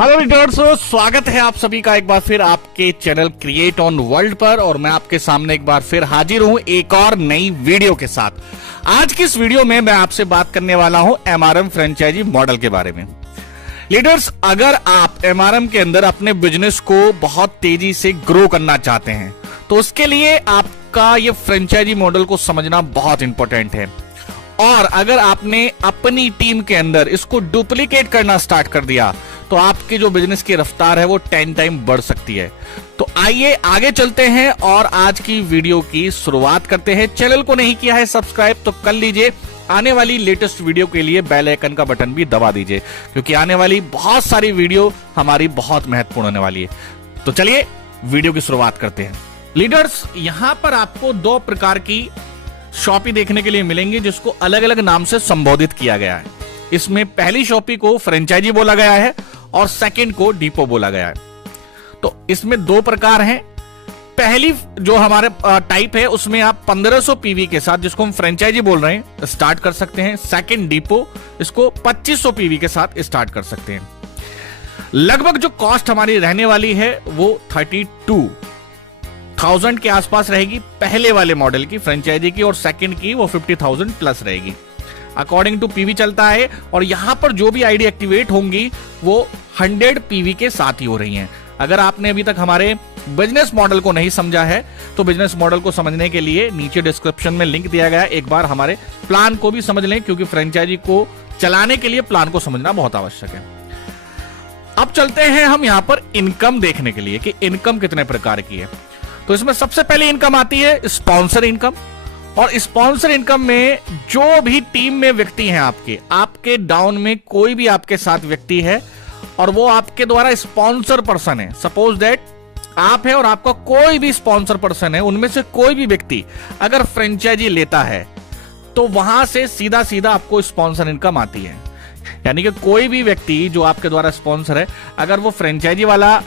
Hello leaders, स्वागत है आप सभी का एक बार फिर आपके चैनल क्रिएट ऑन वर्ल्ड पर। और मैं आपके सामने एक बार फिर हाजिर हूं एक और नई वीडियो के साथ। आज की इस वीडियो में मैं आपसे बात करने वाला हूं एमआरएम फ्रेंचाइजी मॉडल के बारे में। लीडर्स, अगर आप एमआरएम के अंदर अपने बिजनेस को बहुत तेजी से ग्रो करना चाहते हैं तो उसके लिए आपका ये फ्रेंचाइजी मॉडल को समझना बहुत इंपॉर्टेंट है। और अगर आपने अपनी टीम के अंदर इसको डुप्लीकेट करना स्टार्ट कर दिया तो आपकी जो बिजनेस की रफ्तार है वो 10 टाइम बढ़ सकती है। तो आइए आगे चलते हैं और आज की वीडियो की शुरुआत करते हैं। चैनल को नहीं किया है सब्सक्राइब तो कर लीजिए। आने वाली लेटेस्ट वीडियो के लिए बेल आइकन का बटन भी दबा दीजिए, क्योंकि आने वाली बहुत सारी वीडियो हमारी बहुत महत्वपूर्ण होने वाली है। तो चलिए वीडियो की शुरुआत करते हैं। लीडर्स, यहां पर आपको दो प्रकार की शॉपी देखने के लिए मिलेंगे जिसको अलग अलग नाम से संबोधित किया गया है। इसमें पहली शॉपी को फ्रेंचाइजी बोला गया है और सेकंड को डिपो बोला गया है। तो इसमें दो प्रकार हैं। पहली जो हमारे टाइप है उसमें आप 1500 पीवी के साथ, जिसको हम फ्रेंचाइजी बोल रहे हैं, स्टार्ट कर सकते हैं। सेकंड डिपो, इसको 2500 पीवी के साथ स्टार्ट कर सकते हैं। लगभग जो कॉस्ट हमारी रहने वाली है वो 32,000 के आसपास रहेगी पहले वाले मॉडल की फ्रेंचाइजी की, और सेकंड की वो 50,000 प्लस रहेगी। अकॉर्डिंग टू पीवी चलता है। और यहां पर जो भी आईडी एक्टिवेट होंगी वो 100 पीवी के साथ ही हो रही हैं। अगर आपने अभी तक हमारे बिजनेस मॉडल को नहीं समझा है तो बिजनेस मॉडल को समझने के लिए नीचे डिस्क्रिप्शन में लिंक दिया गया है। एक बार हमारे प्लान को भी समझ लें, क्योंकि फ्रेंचाइजी को चलाने के लिए प्लान को समझना बहुत आवश्यक है। अब चलते हैं हम यहां पर इनकम देखने के लिए कि इनकम कितने प्रकार की है। तो इसमें सबसे पहले इनकम आती है स्पॉन्सर इनकम। और स्पॉन्सर इनकम में जो भी टीम में व्यक्ति हैं आपके डाउन में कोई भी आपके साथ व्यक्ति है और वो आपके द्वारा स्पॉन्सर पर्सन है, सपोज दैट आप है और आपका कोई भी स्पॉन्सर पर्सन है, उनमें से कोई भी व्यक्ति अगर फ्रेंचाइजी लेता है तो वहां से सीधा सीधा आपको स्पॉन्सर इनकम आती है। यानी कि कोई भी व्यक्ति जो आपके द्वारा स्पॉन्सर है, अगर वो फ्रेंचाइजी वाला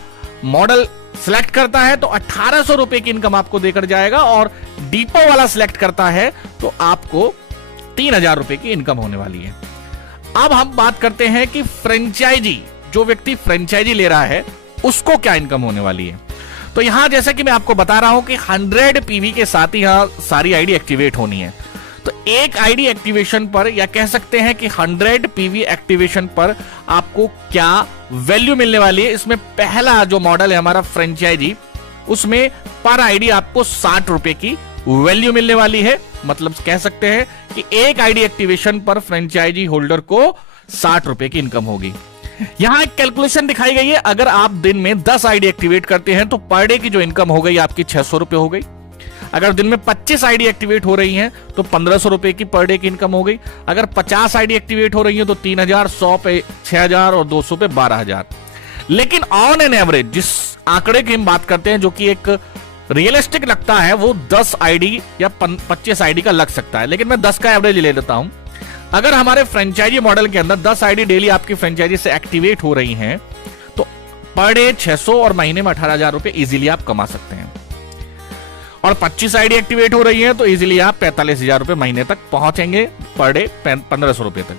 मॉडल सिलेक्ट करता है तो 1800 रुपए की इनकम आपको देकर जाएगा, और डिपो वाला सिलेक्ट करता है तो आपको 3000 रुपए की इनकम होने वाली है। अब हम बात करते हैं कि फ्रेंचाइजी, जो व्यक्ति फ्रेंचाइजी ले रहा है उसको क्या इनकम होने वाली है। तो यहां जैसा कि मैं आपको बता रहा हूं कि 100 पीवी के साथ ही यहां सारी आईडी एक्टिवेट होनी है। तो एक आईडी एक्टिवेशन पर, या कह सकते हैं कि 100 पीवी एक्टिवेशन पर आपको क्या वैल्यू मिलने वाली है। इसमें पहला जो मॉडल है हमारा फ्रेंचाइजी, उसमें पर आईडी आपको 60 रुपए की वैल्यू मिलने वाली है। मतलब कह सकते हैं कि एक आईडी एक्टिवेशन पर फ्रेंचाइजी होल्डर को 60 रुपए की इनकम होगी। यहां एक कैलकुलेशन दिखाई गई है। अगर आप दिन में 10 आईडी एक्टिवेट करते हैं तो पर डे की जो इनकम हो गई आपकी 600 रुपए हो गई। अगर दिन में 25 आईडी एक्टिवेट हो रही हैं तो 1500 रुपए की पर डे की इनकम हो गई। अगर 50 आईडी एक्टिवेट हो रही है तो 3000, 100 पे 6000 और 200 पे 12000। लेकिन ऑन एन एवरेज जिस आंकड़े की हम बात करते हैं, जो कि एक रियलिस्टिक लगता है, वो 10 आईडी या 25 आईडी का लग सकता है। लेकिन मैं 10 का एवरेज ले लेता हूं। अगर हमारे फ्रेंचाइजी मॉडल के अंदर 10 आईडी डेली आपकी फ्रेंचाइजी से एक्टिवेट हो रही हैं तो पर डे 600 और महीने में 18,000 रुपए इजीली आप कमा सकते हैं। और 25 आईडी एक्टिवेट हो रही है तो इजीली आप 45,000 रुपए महीने तक पहुंचेंगे, पर डे 1500 रुपए तक।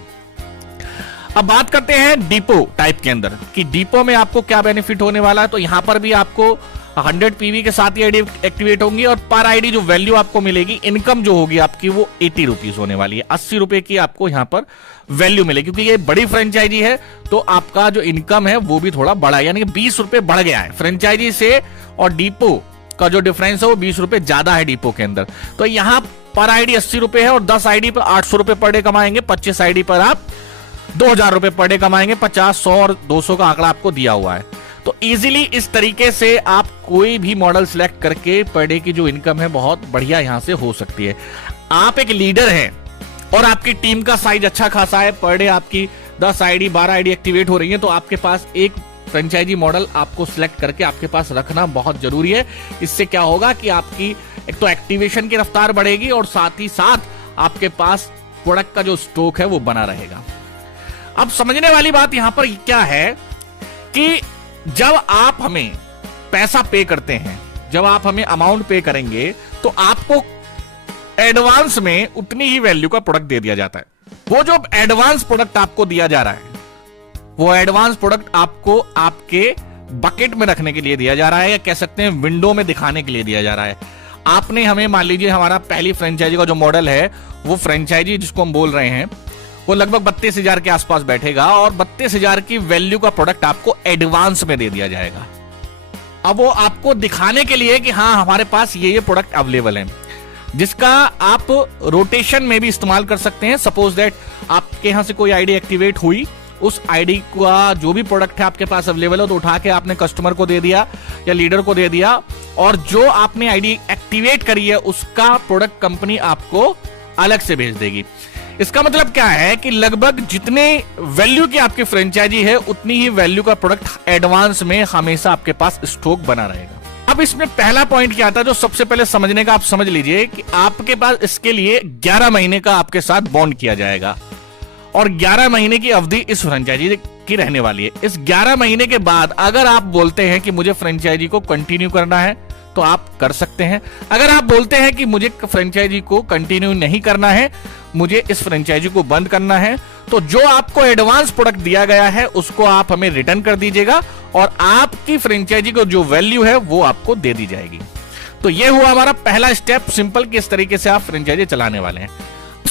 अब बात करते हैं डिपो टाइप के अंदर कि डिपो में आपको क्या बेनिफिट होने वाला है। तो यहां पर भी आपको 100 पीवी के साथ ही आईडी एक्टिवेट होंगी, और पर आईडी जो वैल्यू आपको मिलेगी, इनकम जो होगी आपकी, वो 80 रुपीज होने वाली है। 80 रुपए की आपको यहां पर वैल्यू मिलेगी। क्योंकि ये बड़ी फ्रेंचाइजी है तो आपका जो इनकम है वो भी थोड़ा बढ़ा है, यानी कि 20 रुपए बढ़ गया है फ्रेंचाइजी से। और डिपो का जो डिफरेंस है वो 20 रुपए ज्यादा है डिपो के अंदर। तो यहां पर आईडी 80 रुपए है और 10 आईडी पर 800 रुपए पर डे कमाएंगे। 25 आईडी पर आप 2000 रुपए पर डे कमाएंगे। 50, 100 और 200 का आंकड़ा आपको दिया हुआ है। तो इजीली इस तरीके से आप कोई भी मॉडल सिलेक्ट करके पर डे की जो इनकम है बहुत बढ़िया यहां से हो सकती है। आप एक लीडर हैं और आपकी टीम का साइज अच्छा खासा है, पर डे आपकी 10 आईडी 12 आईडी एक्टिवेट हो रही है, तो आपके पास एक फ्रेंचाइजी मॉडल आपको सिलेक्ट करके आपके पास रखना बहुत जरूरी है। इससे क्या होगा कि आपकी एक तो एक्टिवेशन की रफ्तार बढ़ेगी और साथ ही साथ आपके पास प्रोडक्ट का जो स्टॉक है वो बना रहेगा। अब समझने वाली बात यहां पर क्या है कि जब आप हमें पैसा पे करते हैं, जब आप हमें अमाउंट पे करेंगे तो आपको एडवांस में उतनी ही वैल्यू का प्रोडक्ट दे दिया जाता है। वो जो एडवांस प्रोडक्ट आपको दिया जा रहा है वो एडवांस प्रोडक्ट आपको आपके बकेट में रखने के लिए दिया जा रहा है, या कह सकते हैं विंडो में दिखाने के लिए दिया जा रहा है। आपने हमें, मान लीजिए हमारा पहली फ्रेंचाइजी का जो मॉडल है, वो फ्रेंचाइजी जिसको हम बोल रहे हैं, वो लगभग 32,000 के आसपास बैठेगा और 32,000 की वैल्यू का प्रोडक्ट आपको एडवांस में दे दिया जाएगा। अब वो आपको दिखाने के लिए कि हाँ हमारे पास ये प्रोडक्ट अवेलेबल है, जिसका आप रोटेशन में भी इस्तेमाल कर सकते हैं। सपोज दैट आपके यहां से कोई आईडी एक्टिवेट हुई, उस आईडी का जो भी प्रोडक्ट है आपके पास अवेलेबल हो, तो उठा के आपने कस्टमर को दे दिया या लीडर को दे दिया, और जो आपने आईडी एक्टिवेट करी है उसका प्रोडक्ट कंपनी आपको अलग से भेज देगी। इसका मतलब क्या है कि लगभग जितने वैल्यू की आपकी फ्रेंचाइजी है, उतनी ही वैल्यू का प्रोडक्ट एडवांस में हमेशा आपके पास स्टॉक बना रहेगा। अब इसमें पहला पॉइंट क्या था जो सबसे पहले समझने का, आप समझ लीजिए कि आपके पास इसके लिए 11 महीने का आपके साथ बॉन्ड किया जाएगा, और 11 महीने की अवधि इस फ्रेंचाइजी की रहने वाली है। इस 11 महीने के बाद अगर आप बोलते हैं कि मुझे फ्रेंचाइजी को कंटिन्यू करना है, तो आप कर सकते हैं। अगर आप बोलते हैं कि मुझे फ्रेंचाइजी को कंटिन्यू नहीं करना है, मुझे इस फ्रेंचाइजी को बंद करना है, तो जो आपको एडवांस प्रोडक्ट दिया गया है उसको आप हमें रिटर्न कर दीजिएगा, और आपकी फ्रेंचाइजी को जो वैल्यू है वो आपको दे दी जाएगी। तो ये हुआ हमारा पहला स्टेप, सिंपल किस तरीके से आप फ्रेंचाइजी चलाने वाले हैं।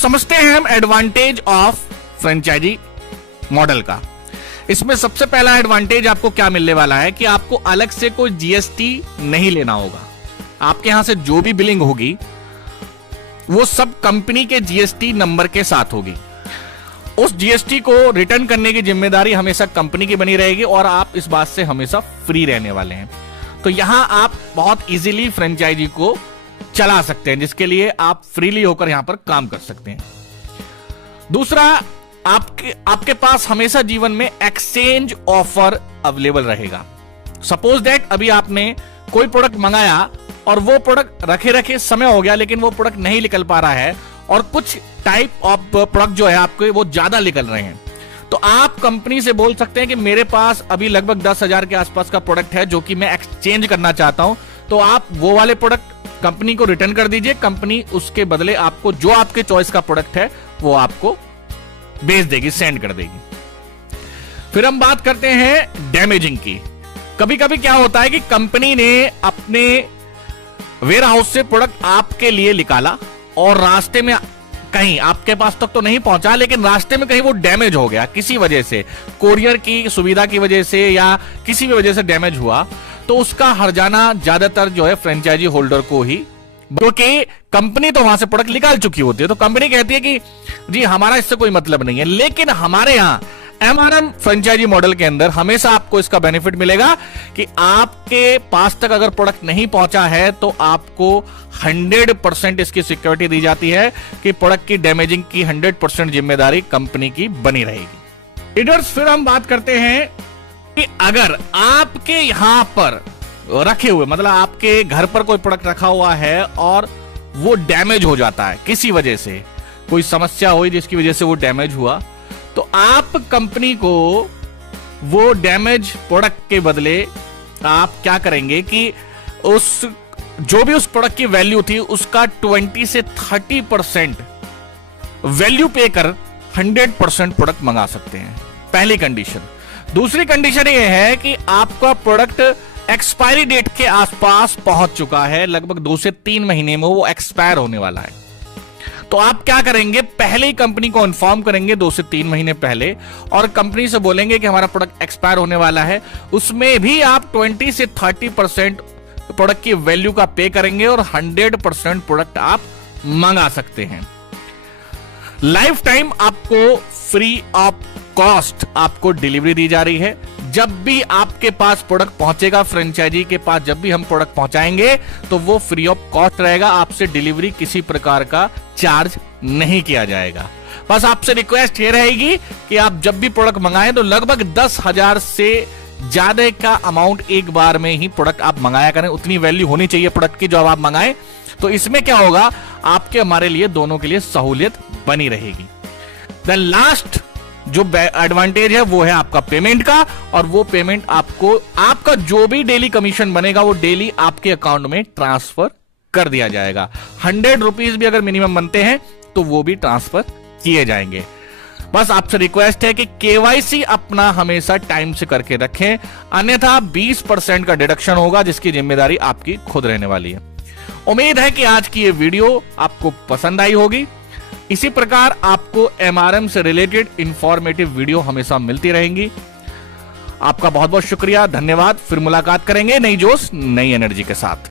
समझते हैं हम एडवांटेज ऑफ फ्रेंचाइजी मॉडल का। इसमें सबसे पहला एडवांटेज आपको क्या मिलने वाला है कि आपको अलग से कोई जीएसटी नहीं लेना होगा। आपके यहां से जो भी बिलिंग होगी वो सब कंपनी के जीएसटी नंबर के साथ होगी। उस जीएसटी को रिटर्न करने की जिम्मेदारी हमेशा कंपनी की बनी रहेगी, और आप इस बात से हमेशा फ्री रहने वाले हैं। तो यहां आप बहुत इजीली फ्रेंचाइजी को चला सकते हैं, जिसके लिए आप फ्रीली होकर यहां पर काम कर सकते हैं। दूसरा, आपके पास हमेशा जीवन में एक्सचेंज ऑफर अवेलेबल रहेगा। सपोज दैट अभी आपने कोई प्रोडक्ट मंगाया और वो प्रोडक्ट रखे रखे समय हो गया, लेकिन वो प्रोडक्ट नहीं निकल पा रहा है, और कुछ टाइप ऑफ प्रोडक्ट जो है आपके वो ज्यादा निकल रहे हैं, तो आप कंपनी से बोल सकते हैं कि मेरे पास अभी लगभग 10,000 के आसपास का प्रोडक्ट है जो कि मैं एक्सचेंज करना चाहता हूं। तो आप वो वाले प्रोडक्ट कंपनी को रिटर्न कर दीजिए, कंपनी उसके बदले आपको जो आपके चॉइस का प्रोडक्ट है वो आपको भेज देगी, सेंड कर देगी। फिर हम बात करते हैं डैमेजिंग की। कभी कभी क्या होता है कि कंपनी ने अपने वेयर हाउस से प्रोडक्ट आपके लिए निकाला और रास्ते में कहीं आपके पास तक तो नहीं पहुंचा, लेकिन रास्ते में कहीं वो डैमेज हो गया किसी वजह से, कोरियर की सुविधा की वजह से या किसी भी वजह से डैमेज हुआ, तो उसका हर्जाना ज्यादातर जो है फ्रेंचाइजी होल्डर को ही, क्योंकि कंपनी तो वहां से प्रोडक्ट निकाल चुकी होती है। तो कंपनी कहती है कि जी हमारा इससे कोई मतलब नहीं है। लेकिन हमारे यहां एमआरएम फ्रेंचाइजी मॉडल के अंदर हमेशा आपको इसका बेनिफिट मिलेगा कि आपके पास तक अगर प्रोडक्ट नहीं पहुंचा है तो आपको 100% इसकी सिक्योरिटी दी जाती है कि प्रोडक्ट की डैमेजिंग की 100% जिम्मेदारी कंपनी की बनी रहेगी। लीडर्स, फिर हम बात करते हैं कि अगर आपके यहां पर रखे हुए, मतलब आपके घर पर कोई प्रोडक्ट रखा हुआ है और वो डैमेज हो जाता है किसी वजह से, कोई समस्या हुई जिसकी वजह से वो डैमेज हुआ, तो आप कंपनी को वो डैमेज प्रोडक्ट के बदले आप क्या करेंगे कि उस जो भी उस प्रोडक्ट की वैल्यू थी उसका 20 से 30% वैल्यू पे कर 100% प्रोडक्ट मंगा सकते हैं, पहली कंडीशन। दूसरी कंडीशन ये है कि आपका प्रोडक्ट एक्सपायरी डेट के आसपास पहुंच चुका है, लगभग 2 से 3 महीने में वो एक्सपायर होने वाला है। तो आप क्या करेंगे, पहले ही कंपनी को इन्फॉर्म करेंगे 2 से 3 महीने पहले, और कंपनी से बोलेंगे कि हमारा प्रोडक्ट एक्सपायर होने वाला है। उसमें भी आप 20 से 30% प्रोडक्ट की वैल्यू का पे करेंगे और 100% प्रोडक्ट आप मंगा सकते हैं। लाइफ टाइम आपको फ्री ऑफ कॉस्ट आपको डिलीवरी दी जा रही है। जब भी आपके पास प्रोडक्ट पहुंचेगा, फ्रेंचाइजी के पास जब भी हम प्रोडक्ट पहुंचाएंगे तो वो फ्री ऑफ कॉस्ट रहेगा, आपसे डिलीवरी किसी प्रकार का चार्ज नहीं किया जाएगा। बस आपसे रिक्वेस्ट ये रहेगी कि आप जब भी प्रोडक्ट मंगाएं तो लगभग 10,000 से ज्यादा का अमाउंट एक बार में ही प्रोडक्ट आप मंगाया करें, उतनी वैल्यू होनी चाहिए प्रोडक्ट की जो आप मंगाएं। तो इसमें क्या होगा, आपके हमारे लिए दोनों के लिए सहूलियत बनी रहेगी। देन लास्ट जो एडवांटेज है वो है आपका पेमेंट का, और वो पेमेंट आपको आपका जो भी डेली कमीशन बनेगा वो डेली आपके अकाउंट में ट्रांसफर कर दिया जाएगा। 100 रुपीज भी अगर मिनिमम बनते हैं तो वो भी ट्रांसफर किए जाएंगे। बस आपसे रिक्वेस्ट है कि केवाईसी अपना हमेशा टाइम से करके रखें, अन्यथा 20% का डिडक्शन होगा जिसकी जिम्मेदारी आपकी खुद रहने वाली है। उम्मीद है कि आज की ये वीडियो आपको पसंद आई होगी। इसी प्रकार आपको एमआरएम से रिलेटेड इंफॉर्मेटिव वीडियो हमेशा मिलती रहेंगी। आपका बहुत बहुत शुक्रिया, धन्यवाद। फिर मुलाकात करेंगे नई जोश नई एनर्जी के साथ।